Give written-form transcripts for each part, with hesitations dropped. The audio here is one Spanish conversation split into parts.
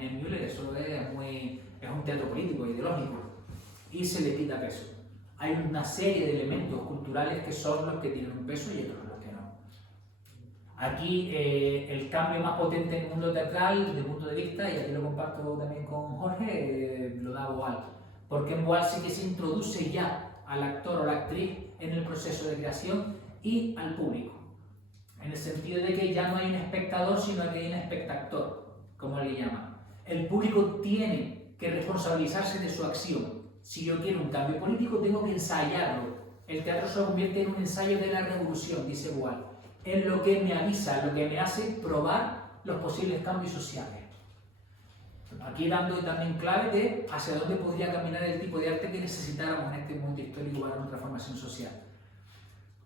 Henning Müller, eso es un teatro político, ideológico, y se le quita peso. Hay una serie de elementos culturales que son los que tienen un peso y otros los que no. Aquí el cambio más potente en el mundo teatral, desde el punto de vista, y aquí lo comparto también con Jorge, lo da Boal. Porque en Boal sí que se introduce ya al actor o la actriz en el proceso de creación y al público. En el sentido de que ya no hay un espectador, sino que hay un espectactor, como le llaman. El público tiene que responsabilizarse de su acción. Si yo quiero un cambio político, tengo que ensayarlo. El teatro se convierte en un ensayo de la revolución, dice Boal. Es lo que me avisa, lo que me hace probar los posibles cambios sociales. Aquí dando también clave de hacia dónde podría caminar el tipo de arte que necesitáramos en este momento histórico para nuestra formación social.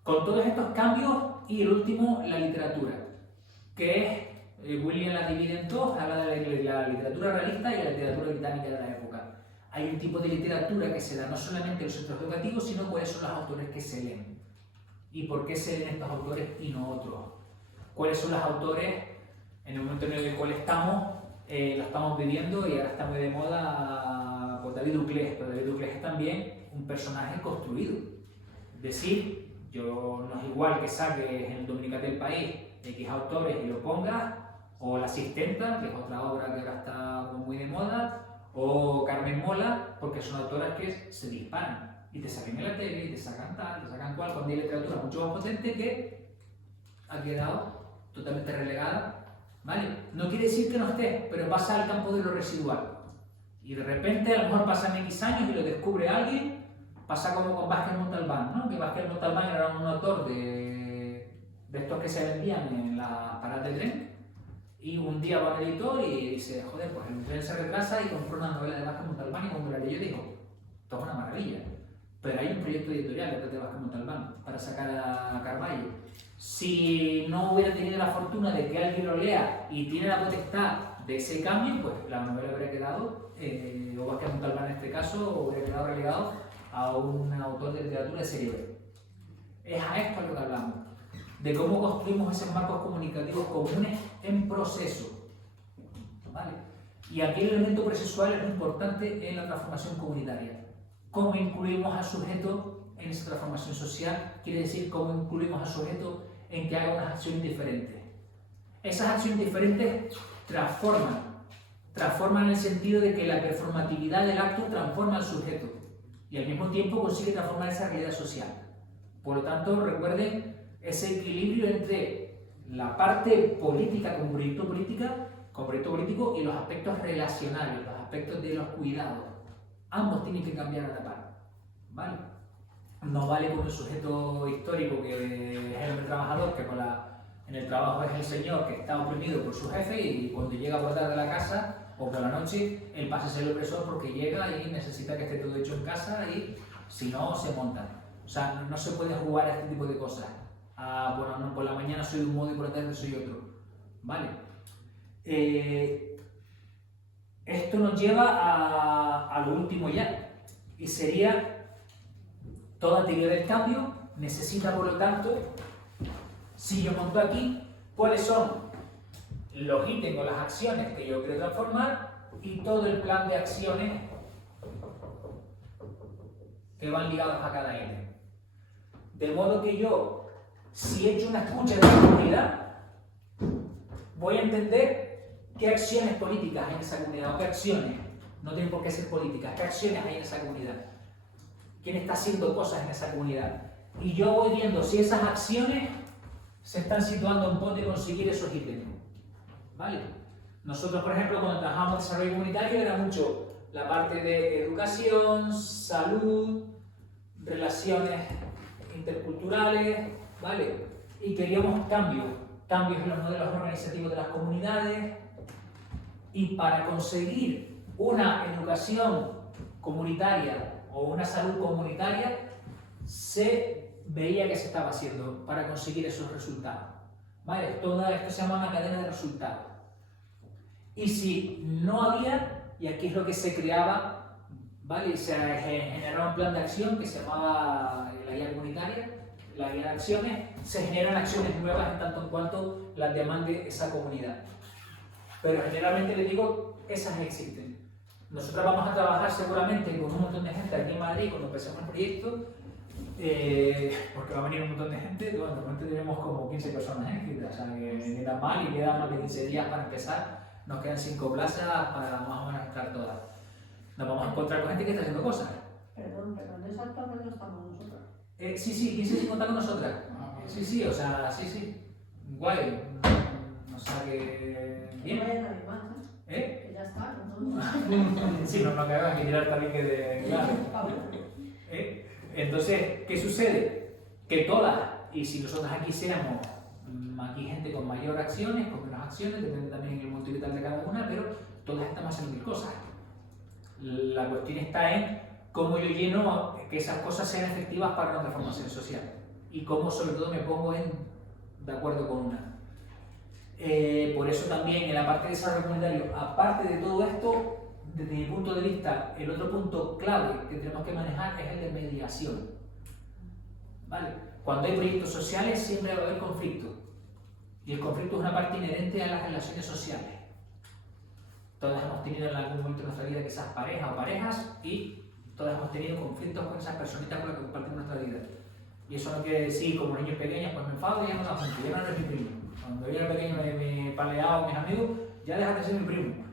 Con todos estos cambios, y el último, la literatura, que es, William la divide en dos, habla de la literatura realista y la literatura británica de la época. Hay un tipo de literatura que se da no solamente en los centros educativos, sino cuáles son los autores que se leen. Y por qué se leen estos autores y no otros. Cuáles son los autores, en el momento en el cual estamos, lo estamos viviendo, y ahora está muy de moda por David Duclés, pero David Duclés es también un personaje construido. Es decir, no es igual que saques en el Dominicat del País X autores y lo pongas, o La Asistenta, que es otra obra que ahora está muy de moda, o Carmen Mola, porque son autoras que se disparan y te sacan en la tele, y te sacan tal, te sacan cual, cuando hay literatura mucho más potente que ha quedado totalmente relegada. ¿Vale? No quiere decir que no esté, pero pasa al campo de lo residual. Y de repente, a lo mejor pasan X años y lo descubre alguien. Pasa como con Vázquez Montalbán, ¿no? Que Vázquez Montalbán era un autor de estos que se vendían en las paradas de tren. Y un día va al editor y dice, joder, pues el tren se retrasa, y compró una novela de Vázquez Montalbán, y cuando la leyó dijo, esto es una maravilla. Pero hay un proyecto editorial detrás de Vázquez Montalbán para sacar a Carballo. Si no hubiera tenido la fortuna de que alguien lo lea y tiene la potestad de ese cambio, pues la novela habría quedado, o Vázquez Montalbán en este caso, hubiera quedado relegado a un autor de literatura de serie B. Es a esto a lo que hablamos, de cómo construimos esos marcos comunicativos comunes en proceso. ¿Vale? Y aquí el elemento procesual es muy importante en la transformación comunitaria. Cómo incluimos al sujeto en esa transformación social, quiere decir cómo incluimos al sujeto en que haga unas acciones diferentes. Esas acciones diferentes transforman en el sentido de que la performatividad del acto transforma al sujeto y al mismo tiempo consigue transformar esa realidad social. Por lo tanto, recuerden ese equilibrio entre la parte política como proyecto político y los aspectos relacionales, los aspectos de los cuidados. Ambos tienen que cambiar a la par, ¿vale? No vale con el sujeto histórico que es el hombre trabajador, que en el trabajo es el señor que está oprimido por su jefe, y cuando llega por la tarde a la casa o por la noche, él pasa a ser el opresor porque llega y necesita que esté todo hecho en casa, y si no, se monta. O sea, no se puede jugar a este tipo de cosas. Bueno, no, por la mañana soy de un modo y por la tarde soy otro, ¿vale? Esto nos lleva a lo último ya, y sería toda teoría del cambio necesita, por lo tanto, si yo monto aquí, cuáles son los ítems o las acciones que yo quiero transformar y todo el plan de acciones que van ligados a cada ítem. De modo que yo, si he hecho una escucha de la comunidad, voy a entender qué acciones políticas hay en esa comunidad, o qué acciones, no tienen por qué ser políticas, qué acciones hay en esa comunidad, quién está haciendo cosas en esa comunidad. Y yo voy viendo si esas acciones se están situando en pos de conseguir esos ítems. ¿Vale? Nosotros, por ejemplo, cuando trabajamos en desarrollo comunitario, era mucho la parte de educación, salud, relaciones interculturales, ¿vale? Y queríamos cambios en los modelos organizativos de las comunidades, y para conseguir una educación comunitaria o una salud comunitaria, se veía que se estaba haciendo para conseguir esos resultados. ¿Vale? Todo esto se llama una cadena de resultados. Y si no había, y aquí es lo que se creaba, ¿vale? Se generaba un plan de acción que se llamaba la guía comunitaria, la guía de acciones, se generan acciones nuevas en tanto en cuanto las demande esa comunidad. pero generalmente les digo, esas existen. Nosotros vamos a trabajar seguramente con un montón de gente aquí en Madrid cuando empecemos el proyecto, porque va a venir un montón de gente. Bueno, de repente tenemos como 15 personas inscritas, o sea que ni tan mal, y quedan más de 15 días para empezar. Nos quedan 5 plazas para más o menos estar todas. Nos vamos a encontrar con gente que está haciendo cosas. Perdón, esa actualmente no estamos nosotros. Sí, 15 sin contar con nosotras. Sí, o sea, sí. Guay. O sea que. Bien. No vaya nadie más, ¿Eh? Que ya está, entonces. Sí, no que hagan que tirar también que de. Claro. Entonces, ¿qué sucede? Que todas, y si nosotros aquí hiciéramos aquí gente con mayor acciones, con menos acciones, depende también del monto vital de cada una, pero todas estamos haciendo mil cosas. La cuestión está en cómo yo lleno que esas cosas sean efectivas para una transformación social y cómo sobre todo me pongo de acuerdo con una. Por eso también en la parte de desarrollo comunitario, aparte de todo esto, desde mi punto de vista, el otro punto clave que tenemos que manejar es el de mediación. ¿Vale? Cuando hay proyectos sociales siempre va a haber conflicto. Y el conflicto es una parte inherente a las relaciones sociales. Todas hemos tenido en algún momento de nuestra vida quizás parejas o parejas, y todas hemos tenido conflictos con esas personitas con las que compartimos nuestra vida. Y eso no quiere decir, como niños pequeños, pues me enfado y ya no la junto, ya no eres mi primo. Cuando yo era pequeño me paleaba con mis amigos, ya dejaste de ser mi primo.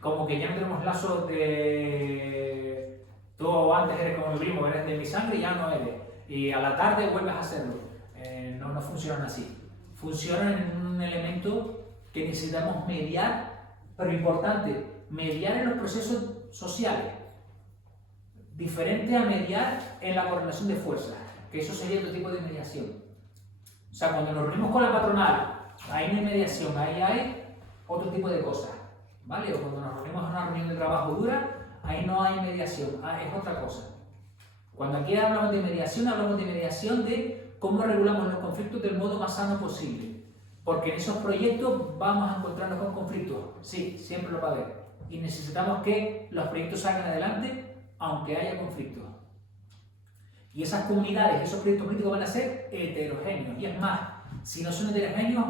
Como que ya no tenemos lazos de tú antes eres como mi primo, eres de mi sangre y ya no eres. Y a la tarde vuelves a hacerlo. No funcionan así. Funcionan en un elemento que necesitamos mediar, pero importante, mediar en los procesos sociales. Diferente a mediar en la correlación de fuerzas, que eso sería otro tipo de mediación. O sea, cuando nos reunimos con la patronal, ahí no hay mediación, ahí hay otro tipo de cosas. ¿Vale? O cuando nos reunimos en una reunión de trabajo dura, ahí no hay mediación, es otra cosa. Cuando aquí hablamos de mediación de cómo regulamos los conflictos del modo más sano posible. Porque en esos proyectos vamos a encontrarnos con conflictos, sí, siempre lo va a haber. Y necesitamos que los proyectos salgan adelante, aunque haya conflictos. Y esas comunidades, esos proyectos políticos van a ser heterogéneos. Y es más, si no son heterogéneos,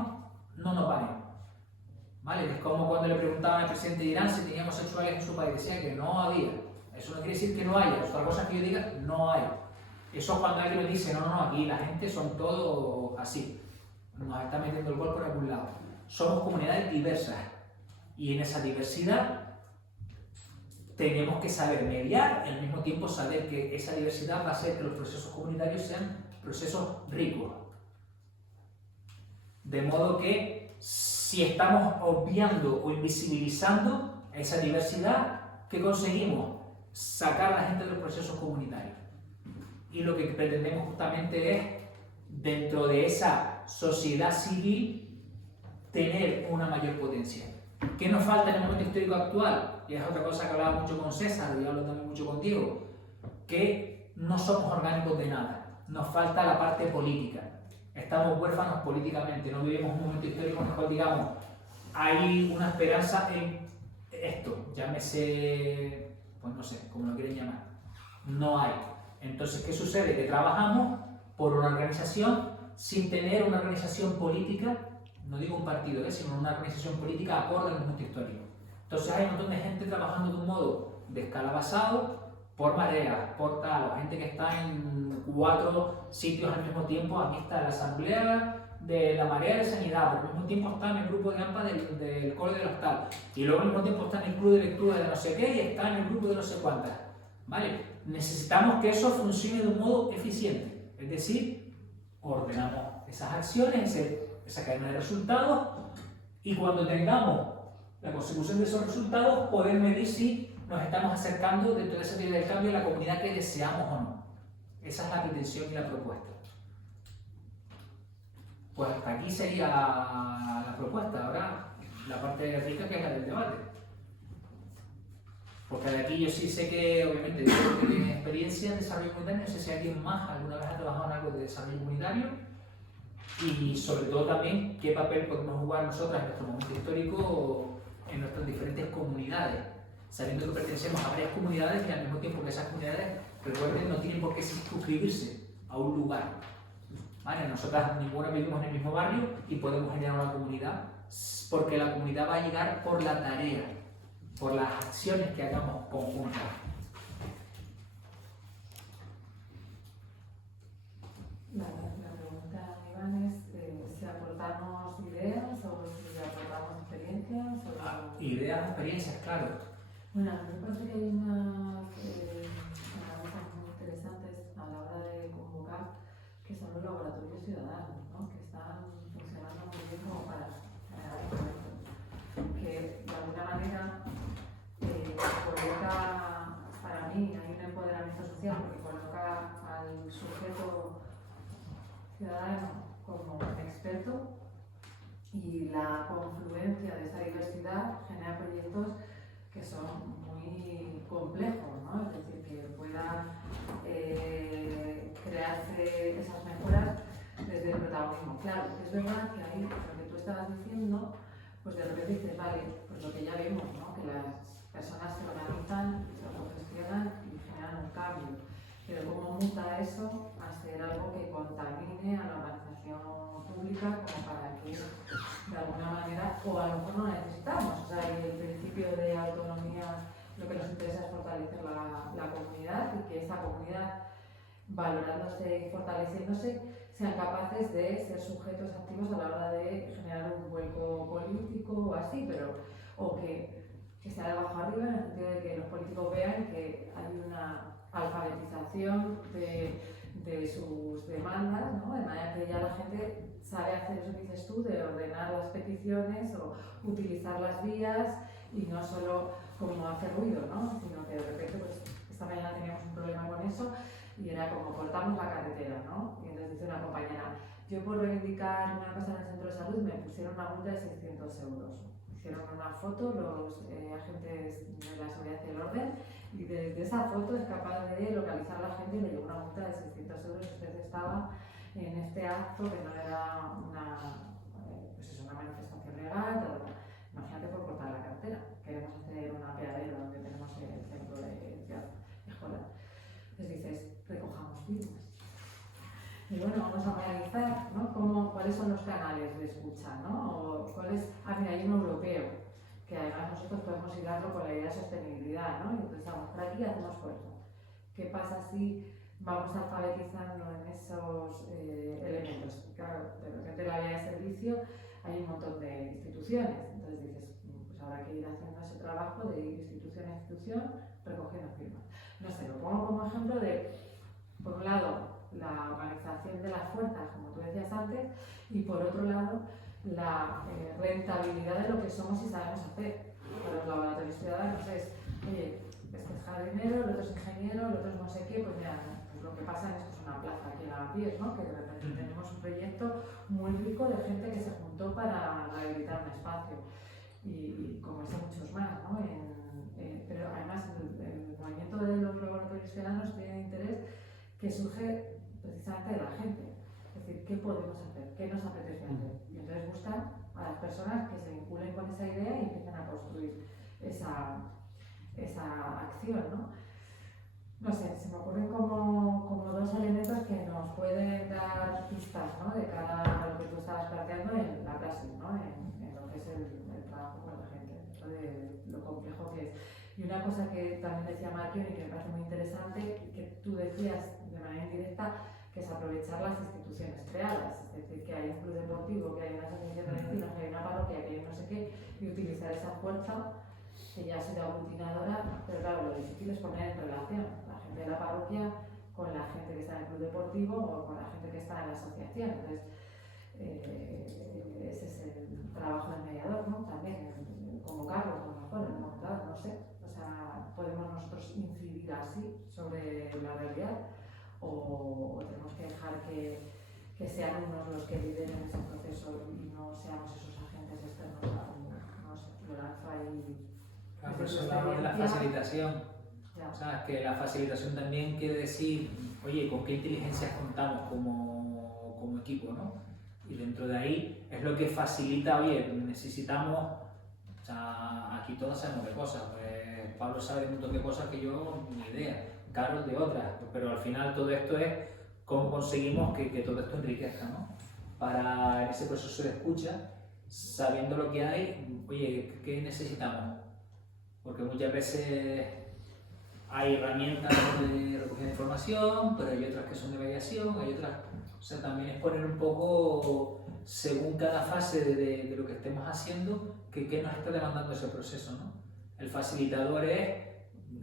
no nos valen. ¿Vale? Es como cuando le preguntaban al presidente de Irán si tenía homosexuales en su país, decía que no había. Eso no quiere decir que no haya, otra cosa que yo diga, no hay. Eso cuando alguien me dice, no, aquí la gente son todos así. Nos está metiendo el gol por algún lado. Somos comunidades diversas y en esa diversidad tenemos que saber mediar y al mismo tiempo saber que esa diversidad va a hacer que los procesos comunitarios sean procesos ricos. De modo que si estamos obviando o invisibilizando esa diversidad, ¿qué conseguimos? Sacar a la gente de los procesos comunitarios. Y lo que pretendemos justamente es, dentro de esa sociedad civil, tener una mayor potencia. ¿Qué nos falta en el momento histórico actual? Y es otra cosa que hablaba mucho con César y hablo también mucho contigo, que no somos orgánicos de nada. Nos falta la parte política. Estamos huérfanos políticamente, no vivimos un momento histórico en el cual, digamos, hay una esperanza en esto, llámese, pues no sé, como lo quieren llamar. No hay. Entonces, ¿qué sucede? Que trabajamos por una organización sin tener una organización política, no digo un partido, sino una organización política acorde al momento histórico. Entonces hay un montón de gente trabajando de un modo descalabazado, por mareas, por tal, o gente que está en 4 sitios al mismo tiempo. Aquí está la asamblea de la marea de sanidad, pero al mismo tiempo está en el grupo de AMPA del cole del hostal, y luego al mismo tiempo está en el club de lectura de no sé qué, y está en el grupo de no sé cuántas. ¿Vale? Necesitamos que eso funcione de un modo eficiente, es decir, ordenamos esas acciones, esa cadena de resultados, y cuando tengamos la consecución de esos resultados, poder medir si nos estamos acercando dentro de esa teoría del cambio a la comunidad que deseamos o no. Esa es la pretensión y la propuesta. Pues hasta aquí sería la propuesta. Ahora la parte rica, que es la del debate. Porque de aquí yo sí sé que, obviamente, yo que tiene experiencia en desarrollo comunitario, no sé si alguien más alguna vez ha trabajado en algo de desarrollo comunitario, y sobre todo también qué papel podemos jugar nosotras en nuestro momento histórico en nuestras diferentes comunidades, sabiendo que pertenecemos a varias comunidades y al mismo tiempo que esas comunidades, recuerden, no tienen por qué suscribirse a un lugar. ¿Vale? Nosotras ninguna vivimos en el mismo barrio y podemos generar una comunidad porque la comunidad va a llegar por la tarea, por las acciones que hagamos conjuntas. La pregunta, Iván, es si aportamos ideas o si aportamos experiencias. Ideas, experiencias, claro. Bueno, a mí me parece que hay unas cosas muy interesantes a la hora de convocar, que son los laboratorios ciudadanos, ¿no? Que están funcionando muy bien como para generar instrumentos, que de alguna manera coloca, para mí, hay un empoderamiento social porque coloca al sujeto ciudadano como experto y la confluencia de esa diversidad genera proyectos que son muy complejos, ¿no? Es decir, que puedan crearse esas mejoras desde el protagonismo. Claro, es verdad que ahí, lo que tú estabas diciendo, pues de repente dices, vale, pues lo que ya vemos, ¿no? Que las personas se organizan, se autogestionan y generan un cambio. Pero ¿cómo muta eso a ser algo que contamine a la organización pública como para que de alguna manera, o a lo mejor no la necesitamos? O sea, y el principio de autonomía, lo que nos interesa es fortalecer la comunidad y que esa comunidad, valorándose y fortaleciéndose, sean capaces de ser sujetos activos a la hora de generar un vuelco político o así, pero o que sea de abajo arriba en el sentido de que los políticos vean que hay una alfabetización de sus demandas, ¿no? De manera que ya la gente sabe hacer eso que dices tú, de ordenar las peticiones o utilizar las vías y no solo como hacer ruido, ¿no? Sino que de repente, pues esta mañana teníamos un problema con eso y era como cortamos la carretera, ¿no? Y entonces dice una compañera, yo por reivindicar una cosa en el centro de salud me pusieron una multa de 600 euros. Hicieron una foto los agentes de la seguridad y el orden y desde esa foto es capaz de localizar a la gente y le llegó una multa de 600 euros. Usted estaba en este acto que no era una manifestación legal, imagínate por cortar la carretera. Queremos hacer una apeadero donde tenemos el centro de escolar. Entonces dices, recojamos firmas. Y bueno, vamos a analizar, ¿no? ¿Cuáles son los canales de escucha, ¿no? O mira, hay un europeo, que además nosotros podemos hilarlo con la idea de sostenibilidad, ¿no? Y entonces vamos por aquí y hacemos fuerza. ¿Qué pasa si vamos alfabetizando en esos elementos? Claro, de repente en la vía de servicio hay un montón de instituciones, entonces dices, pues habrá que ir haciendo ese trabajo de ir institución a institución recogiendo firmas. No sé, lo pongo como ejemplo de, por un lado, la organización de las fuerzas, como tú decías antes, y por otro lado, la rentabilidad de lo que somos y sabemos hacer. Para los laboratorios ciudadanos es, oye, este es jardinero, el otro es ingeniero, el otro es no sé qué, pues mira, pues lo que pasa es que es una plaza aquí en Lavapiés, ¿no? Que de repente tenemos un proyecto muy rico de gente que se juntó para rehabilitar un espacio. Y como ese muchos más, ¿no? Pero además el movimiento de los laboratorios ciudadanos tiene interés que surge precisamente de la gente. Es decir, ¿qué podemos hacer? ¿Qué nos apetece hacer? Y entonces buscan a las personas que se vinculen con esa idea y empiecen a construir esa acción, ¿no? No sé, se me ocurren como dos elementos que nos pueden dar pistas, ¿no? De cara a lo que tú estabas planteando en la praxis, ¿no? En lo que es el trabajo con la gente, de lo complejo que es. Y una cosa que también decía Marquion y que me parece muy interesante, que tú decías de manera indirecta, que es aprovechar las instituciones creadas, es decir, que hay un club deportivo, que hay una asociación de vecinos, que hay una parroquia, que hay no sé qué, y utilizar esa fuerza que ya ha sido aglutinadora, pero claro, lo difícil es poner en relación la gente de la parroquia con la gente que está en el club deportivo o con la gente que está en la asociación. Entonces, ese es el trabajo del mediador, ¿no? También, convocarlos a lo mejor, montar, no sé. O sea, podemos nosotros incidir así sobre la realidad o tenemos que dejar que sean unos los que lideren ese proceso y no seamos esos agentes externos, no sé, lo lanzo ahí. Claro, por eso hablamos de la facilitación. Ya. O sea, que la facilitación también quiere decir, oye, ¿con qué inteligencias contamos como equipo, no? Y dentro de ahí es lo que facilita, oye, necesitamos, o sea, aquí todos sabemos de cosas, pues Pablo sabe de un montón de cosas que yo ni idea, Carlos de otras, pero al final todo esto es cómo conseguimos que todo esto enriquezca, ¿no? Para ese proceso de escucha sabiendo lo que hay, oye, ¿qué necesitamos? Porque muchas veces hay herramientas de recogida de información, pero hay otras que son de mediación, hay otras... O sea, también es poner un poco, según cada fase de lo que estemos haciendo, qué nos está demandando ese proceso, ¿no? El facilitador es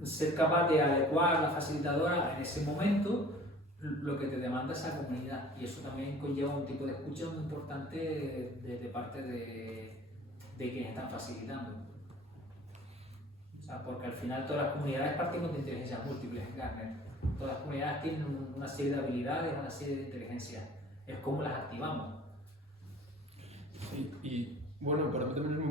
ser capaz de adecuar la facilitadora en ese momento lo que te demanda esa comunidad, y eso también conlleva un tipo de escucha muy importante de parte de quienes están facilitando. O sea, porque al final todas las comunidades partimos de inteligencias múltiples en Gartner. Todas las comunidades tienen una serie de habilidades, una serie de inteligencias. Es cómo las activamos. Y bueno, para mí también es muy